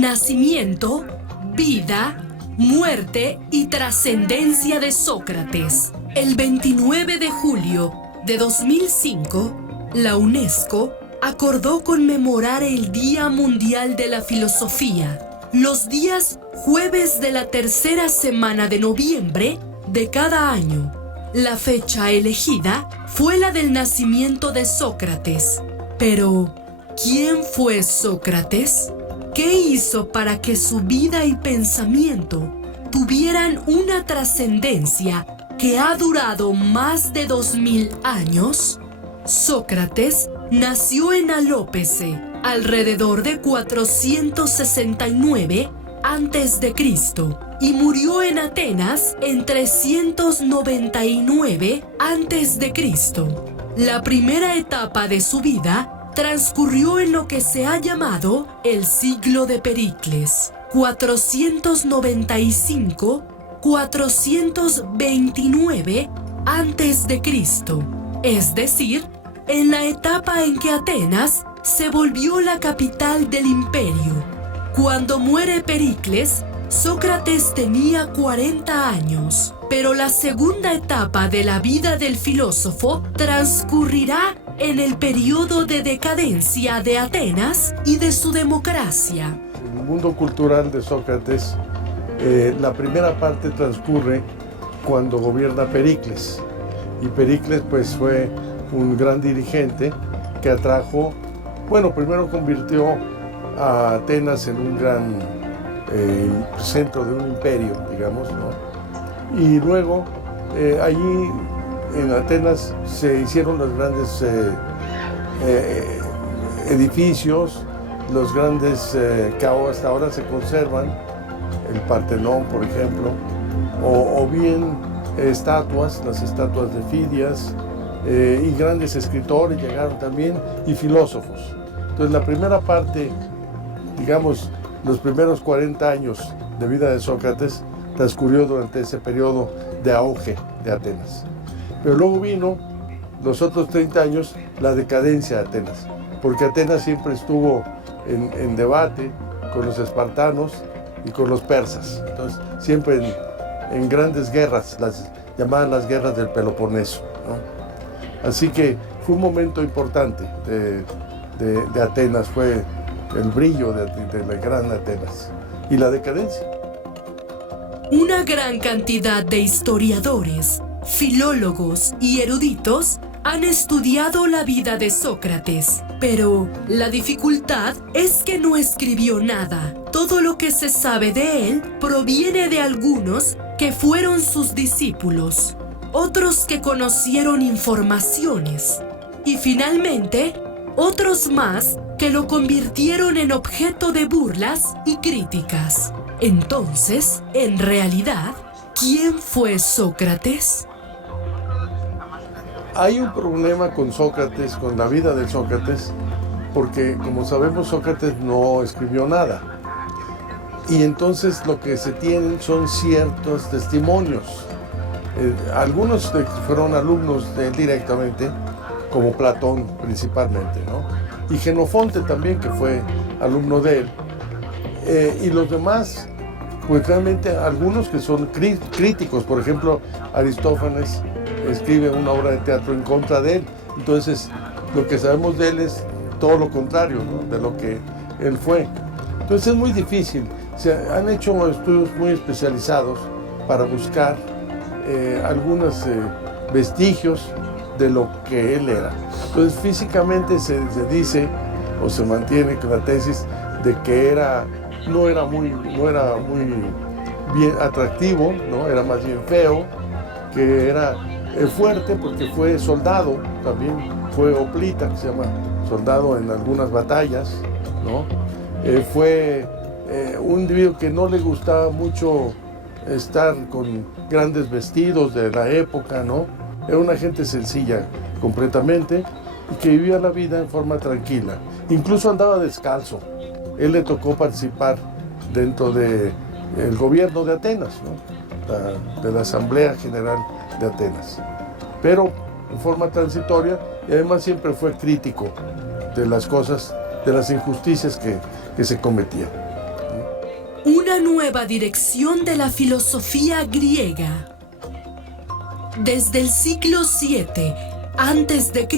Nacimiento, vida, muerte y trascendencia de Sócrates. El 29 de julio de 2005, la UNESCO acordó conmemorar el Día Mundial de la Filosofía, los días jueves de la tercera semana de noviembre de cada año. La fecha elegida fue la del nacimiento de Sócrates. Pero, ¿quién fue Sócrates? ¿Qué hizo para que su vida y pensamiento tuvieran una trascendencia que ha durado más de 2000 años? Sócrates nació en Alópece alrededor de 469 a.C. y murió en Atenas en 399 a.C. La primera etapa de su vida transcurrió en lo que se ha llamado el siglo de Pericles, 495-429 a.C., es decir, en la etapa en que Atenas se volvió la capital del imperio. Cuando muere Pericles, Sócrates tenía 40 años, pero la segunda etapa de la vida del filósofo transcurrirá en el periodo de decadencia de Atenas y de su democracia. En el mundo cultural de Sócrates, la primera parte transcurre cuando gobierna Pericles. Y Pericles pues fue un gran dirigente que atrajo, primero convirtió a Atenas en un gran centro de un imperio, digamos, ¿no? Y luego allí en Atenas se hicieron los grandes edificios, los grandes que hasta ahora se conservan, el Partenón, por ejemplo, o bien estatuas, las estatuas de Fidias, y grandes escritores llegaron también, y filósofos. Entonces la primera parte, digamos, los primeros 40 años de vida de Sócrates transcurrió durante ese periodo de auge de Atenas. Pero luego vino, los otros 30 años, la decadencia de Atenas, porque Atenas siempre estuvo en debate con los espartanos y con los persas. Entonces, siempre en grandes guerras, las llamadas las guerras del Peloponeso, ¿no? Así que fue un momento importante de Atenas, fue el brillo de la gran Atenas y la decadencia. Una gran cantidad de historiadores, filólogos y eruditos han estudiado la vida de Sócrates, pero la dificultad es que no escribió nada. Todo lo que se sabe de él proviene de algunos que fueron sus discípulos, otros que conocieron informaciones y finalmente otros más que lo convirtieron en objeto de burlas y críticas. Entonces, en realidad, ¿quién fue Sócrates? Hay un problema con Sócrates, con la vida de Sócrates, porque como sabemos Sócrates no escribió nada. Y entonces lo que se tienen son ciertos testimonios. Algunos fueron alumnos de él directamente, como Platón principalmente, ¿no? Y Jenofonte también, que fue alumno de él. Y los demás, pues realmente algunos que son críticos, por ejemplo, Aristófanes escribe una obra de teatro en contra de él. Entonces, lo que sabemos de él es todo lo contrario, ¿no?, de lo que él fue. Entonces es muy difícil. Se han hecho estudios muy especializados para buscar algunos vestigios de lo que él era. Entonces físicamente se dice o se mantiene con la tesis de que no era muy bien atractivo, ¿no? Era más bien feo, que era fuerte porque fue soldado, también fue hoplita, que se llama soldado en algunas batallas, ¿no? Fue un individuo que no le gustaba mucho estar con grandes vestidos de la época, ¿no? Era una gente sencilla completamente y que vivía la vida en forma tranquila. Incluso andaba descalzo. Él le tocó participar dentro del gobierno de Atenas, ¿no? De la Asamblea General de Atenas. Pero en forma transitoria, y además siempre fue crítico de las cosas, de las injusticias que se cometían, una nueva dirección de la filosofía griega. Desde el siglo VII a.C.,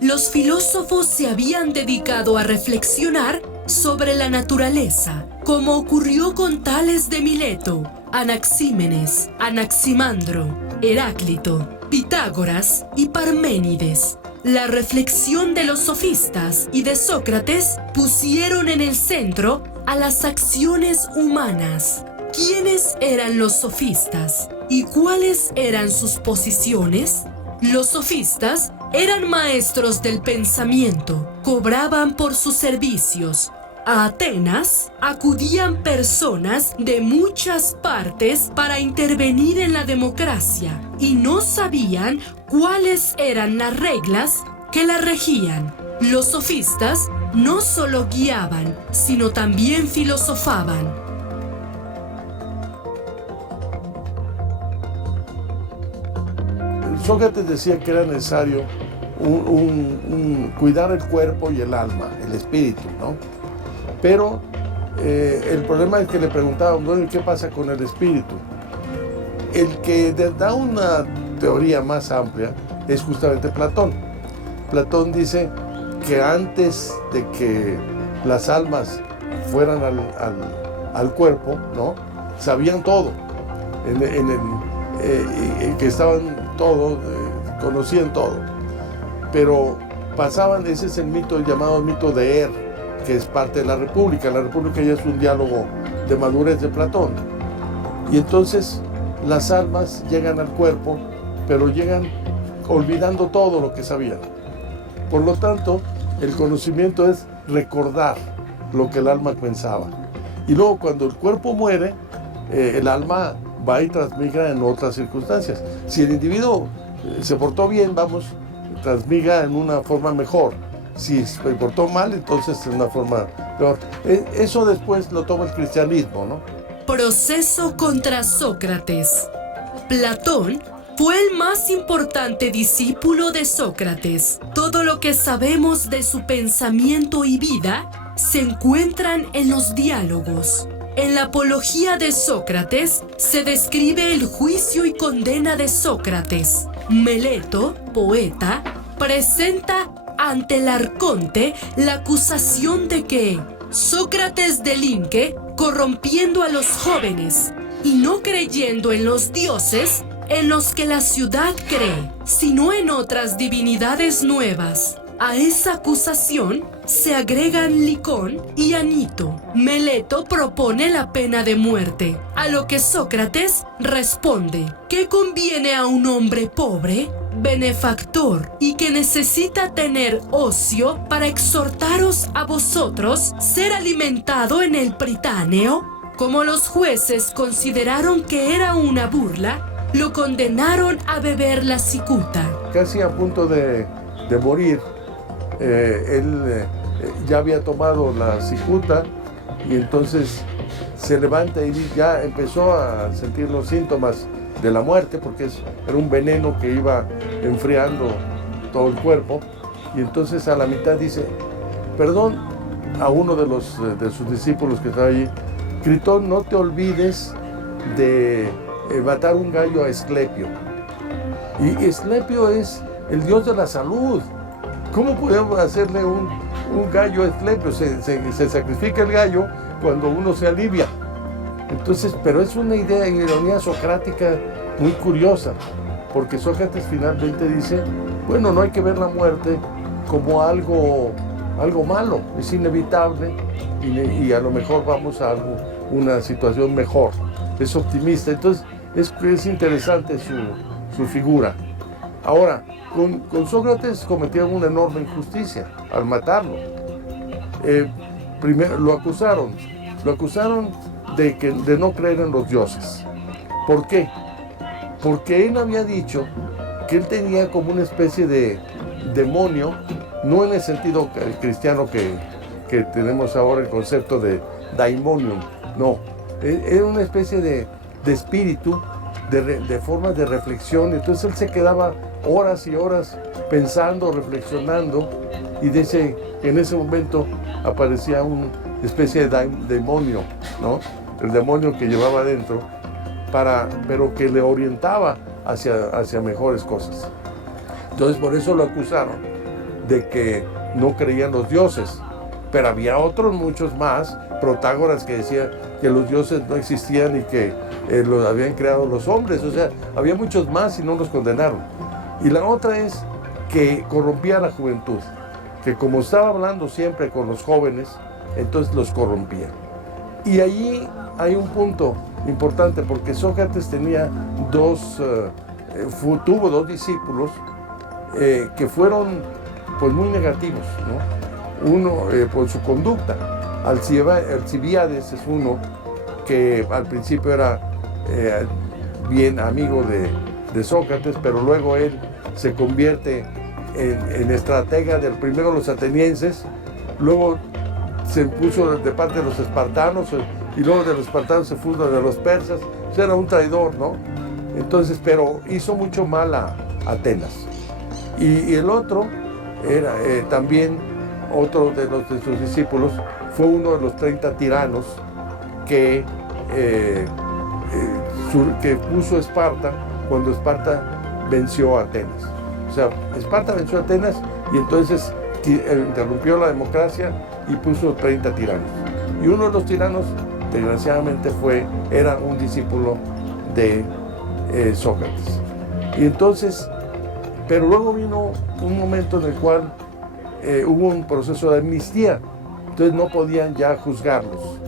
los filósofos se habían dedicado a reflexionar sobre la naturaleza, como ocurrió con Tales de Mileto, Anaxímenes, Anaximandro, Heráclito, Pitágoras y Parménides. La reflexión de los sofistas y de Sócrates pusieron en el centro a las acciones humanas. ¿Quiénes eran los sofistas y cuáles eran sus posiciones? Los sofistas eran maestros del pensamiento, cobraban por sus servicios. A Atenas acudían personas de muchas partes para intervenir en la democracia y no sabían cuáles eran las reglas que la regían. Los sofistas no solo guiaban, sino también filosofaban. Sócrates decía que era necesario cuidar el cuerpo y el alma, el espíritu, ¿no? Pero el problema es que le preguntaban, bueno, ¿qué pasa con el espíritu? El que da una teoría más amplia es justamente Platón. Platón dice que antes de que las almas fueran al cuerpo, ¿no? Sabían todo, que estaban todo, conocían todo, pero pasaban, ese es el mito llamado mito de que es parte de la República. La República ya es un diálogo de madurez de Platón, y entonces las almas llegan al cuerpo, pero llegan olvidando todo lo que sabían. Por lo tanto, el conocimiento es recordar lo que el alma pensaba, y luego cuando el cuerpo muere, el alma va y transmigra en otras circunstancias. Si el individuo se portó bien, transmigra en una forma mejor. Si se portó mal, entonces en una forma peor. Eso después lo toma el cristianismo, ¿no? Proceso contra Sócrates. Platón fue el más importante discípulo de Sócrates. Todo lo que sabemos de su pensamiento y vida se encuentran en los diálogos. En la Apología de Sócrates se describe el juicio y condena de Sócrates. Meleto, poeta, presenta ante el arconte la acusación de que Sócrates delinque corrompiendo a los jóvenes y no creyendo en los dioses en los que la ciudad cree, sino en otras divinidades nuevas. A esa acusación se agregan Licón y Anito. Meleto propone la pena de muerte, a lo que Sócrates responde: ¿qué conviene a un hombre pobre, benefactor y que necesita tener ocio para exhortaros a vosotros ser alimentado en el Pritáneo? Como los jueces consideraron que era una burla, lo condenaron a beber la cicuta. Casi a punto de morir, él ya había tomado la cicuta, y entonces se levanta y ya empezó a sentir los síntomas de la muerte, porque era un veneno que iba enfriando todo el cuerpo, y entonces a la mitad dice: perdón, a uno de sus discípulos que estaba allí, Critón, no te olvides de matar un gallo a Esclepio. Y Esclepio es el dios de la salud. ¿Cómo podemos hacerle un gallo a Esclepio? Se sacrifica el gallo cuando uno se alivia. Entonces, pero es una ironía socrática muy curiosa, porque Sócrates finalmente dice: bueno, no hay que ver la muerte como algo malo, es inevitable, y a lo mejor vamos a una situación mejor. Es optimista. Entonces es interesante su figura. Ahora, con Sócrates cometieron una enorme injusticia al matarlo. Primero lo acusaron de no creer en los dioses. ¿Por qué? Porque él había dicho que él tenía como una especie de demonio, no en el sentido cristiano que tenemos ahora el concepto de daimonium, no, era una especie de espíritu, de formas de reflexión. Entonces él se quedaba horas y horas pensando, reflexionando, y en ese momento aparecía una especie de demonio, ¿no? el demonio que llevaba adentro, pero que le orientaba hacia mejores cosas. Entonces por eso lo acusaron de que no creían los dioses, pero había otros muchos más, Protágoras, que decía que los dioses no existían y que los habían creado los hombres. O sea, había muchos más y no los condenaron. Y la otra es que corrompía a la juventud, que como estaba hablando siempre con los jóvenes, entonces los corrompía. Y allí hay un punto importante, porque Sócrates tenía tuvo dos discípulos que fueron pues muy negativos, ¿no? Uno por su conducta. Alcibíades es uno que al principio era bien amigo de Sócrates, pero luego él se convierte en estratega del primero los atenienses, luego se puso de parte de los espartanos y luego de los espartanos se puso de los persas. O sea, era un traidor, ¿no? Entonces, pero hizo mucho mal a Atenas. Y el otro era también otro de sus discípulos, fue uno de los 30 tiranos que puso Esparta cuando Esparta venció a Atenas. O sea, Esparta venció a Atenas y entonces interrumpió la democracia y puso 30 tiranos. Y uno de los tiranos, desgraciadamente, era un discípulo de Sócrates. Y entonces, pero luego vino un momento en el cual hubo un proceso de amnistía, entonces no podían ya juzgarlos.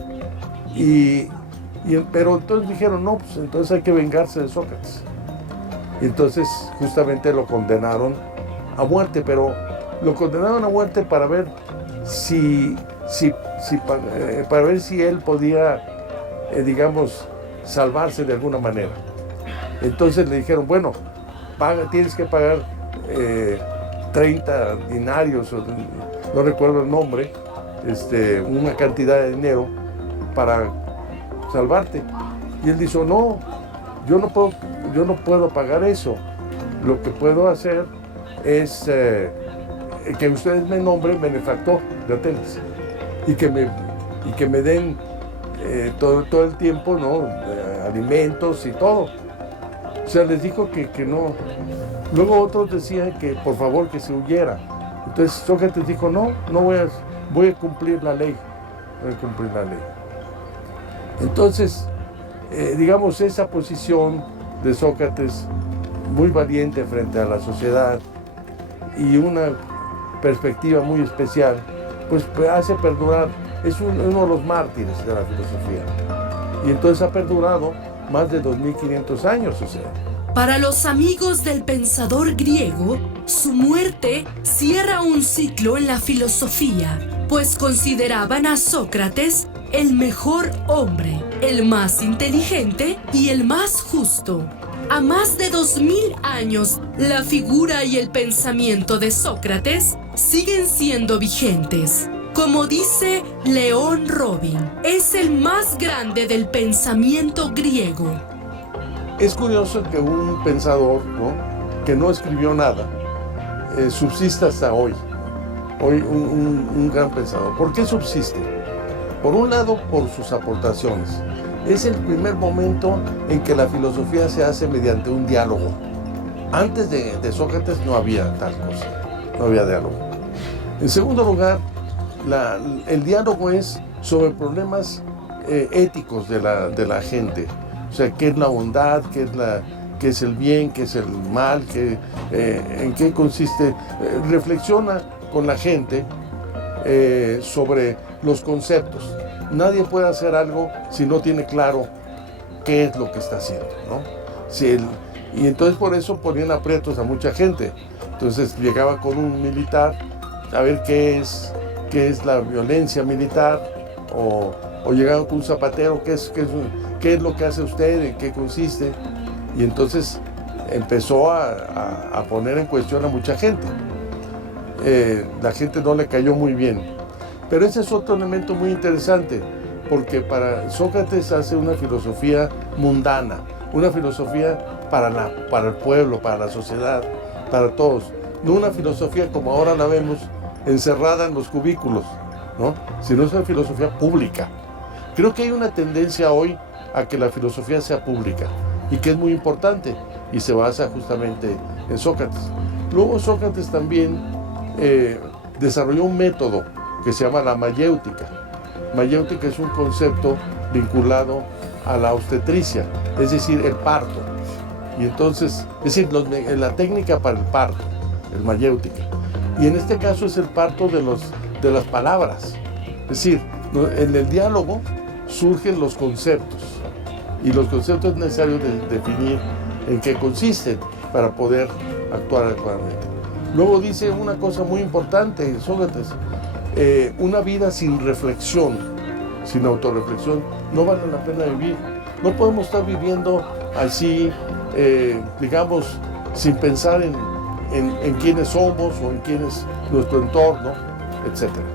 Pero entonces dijeron, no, pues entonces hay que vengarse de Sócrates. Y entonces justamente lo condenaron a muerte, pero lo condenaron a muerte para ver para ver si él podía, digamos, salvarse de alguna manera. Entonces le dijeron, bueno, tienes que pagar 30 dinarios, no recuerdo el nombre, una cantidad de dinero para salvarte. Y él dijo, no, yo no puedo pagar eso. Lo que puedo hacer es que ustedes me nombren benefactor de Atenas y que me den todo el tiempo, ¿no? Alimentos y todo. O sea, les dijo que no. Luego otros decían que por favor que se huyera. Entonces Sócrates dijo, no voy a cumplir la ley. Voy a cumplir la ley. Entonces, digamos, esa posición de Sócrates, muy valiente frente a la sociedad y una perspectiva muy especial, pues hace perdurar, es uno de los mártires de la filosofía. Y entonces ha perdurado más de 2500 años, o sea. Para los amigos del pensador griego, su muerte cierra un ciclo en la filosofía, pues consideraban a Sócrates el mejor hombre, el más inteligente y el más justo. A más de 2000 años, la figura y el pensamiento de Sócrates siguen siendo vigentes. Como dice León Robin, es el más grande del pensamiento griego. Es curioso que un pensador, ¿no?, que no escribió nada, subsista hasta hoy. Hoy un gran pensador. ¿Por qué subsiste? Por un lado, por sus aportaciones. Es el primer momento en que la filosofía se hace mediante un diálogo. Antes de Sócrates no había tal cosa, no había diálogo. En segundo lugar, el diálogo es sobre problemas éticos de la gente. O sea, qué es la bondad, qué es el bien, qué es el mal, en qué consiste. Reflexiona con la gente sobre los conceptos. Nadie puede hacer algo si no tiene claro qué es lo que está haciendo, ¿no? Y entonces por eso ponían aprietos a mucha gente. Entonces llegaba con un militar a ver qué es la violencia militar, o llegaba con un zapatero, qué es lo que hace usted, en qué consiste. Y entonces empezó a poner en cuestión a mucha gente. La gente no le cayó muy bien. Pero ese es otro elemento muy interesante, porque para Sócrates hace una filosofía mundana, una filosofía para el pueblo, para la sociedad, para todos. No una filosofía como ahora la vemos, encerrada en los cubículos, ¿no? Sino es una filosofía pública. Creo que hay una tendencia hoy a que la filosofía sea pública y que es muy importante y se basa justamente en Sócrates. Luego Sócrates también desarrolló un método que se llama la mayéutica. Mayéutica es un concepto vinculado a la obstetricia, es decir, el parto. Y entonces, es decir, la técnica para el parto, el mayéutica. Y en este caso es el parto de las palabras. Es decir, en el diálogo surgen los conceptos. Y los conceptos es necesario definir en qué consisten para poder actuar adecuadamente. Luego dice una cosa muy importante, Sócrates, una vida sin reflexión, sin autorreflexión, no vale la pena vivir. No podemos estar viviendo así, digamos, sin pensar en quiénes somos o en quién es nuestro entorno, etcétera.